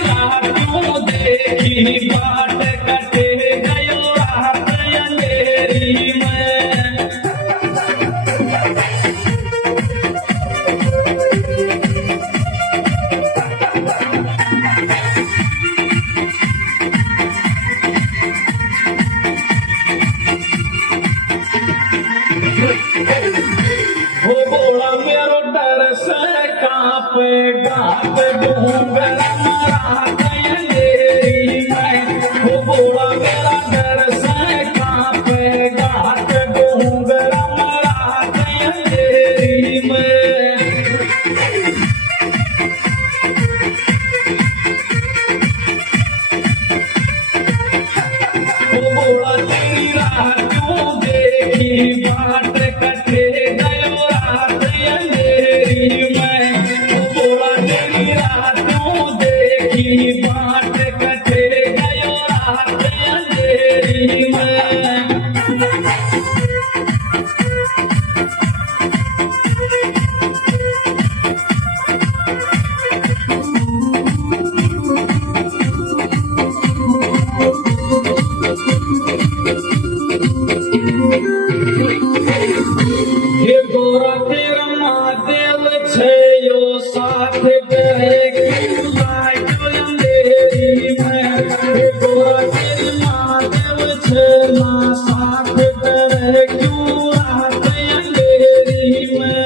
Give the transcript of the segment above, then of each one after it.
राह क्यों देखी बाट कटे गयो रात अंधेरी में। हो बोला मेरो डर से कांपे गात डूंगर रात अंधेरी में। हो बोला मेरा डर से कांपे गात डूंगर रात अंधेरी में। हो बोला तेरी राह क्यों देखी बाट कटे गयो रात अंधेरी में। हो बोला तेरी राह क्यों देखी बाट कटे गयो रात अंधेरी में। ये गोरा तेरा महादेव छे यो साथ गए क्यों लाइट अंधेरी में। ये गोरा तेरी महादेव छे ना साथ गए क्यों रात अंधेरी में।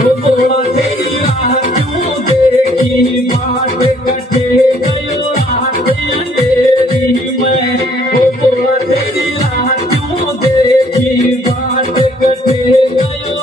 हो बोला तेरी राह क्यों देखी बाट कटे गयो रात अंधेरी में। हो बोला तेरी राह क्यों देखी बाट कटे गयो